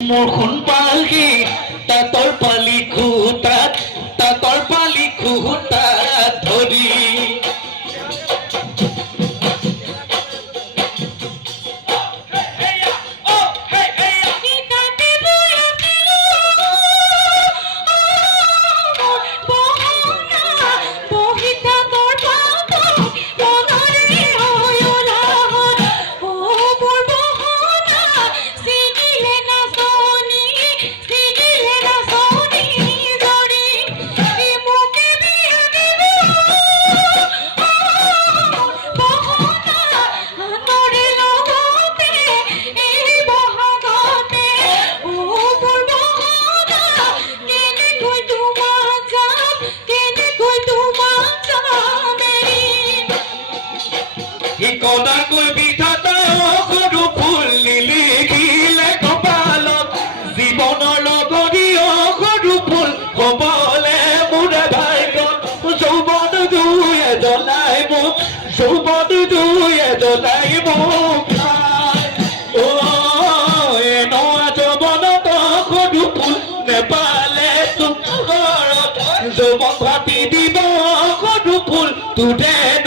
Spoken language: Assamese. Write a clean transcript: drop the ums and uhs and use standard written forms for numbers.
মোৰ সোণ পালকি তাঁতৰ পালি খুটাত ধৰি কদাকৈ বিধাতা সৰু ফুল নিলিখিলে কপালত জীৱনৰ লগৰী সৰু ফুল কবলে মোৰে ভাগ্যত যৌৱন দুয়ে জ্বলাই মোক যৌৱনত সৰু ফুল নেপালে তোমাৰ ঘৰত যৌৱন ভাতি দিব সৰু ফুল তোৰে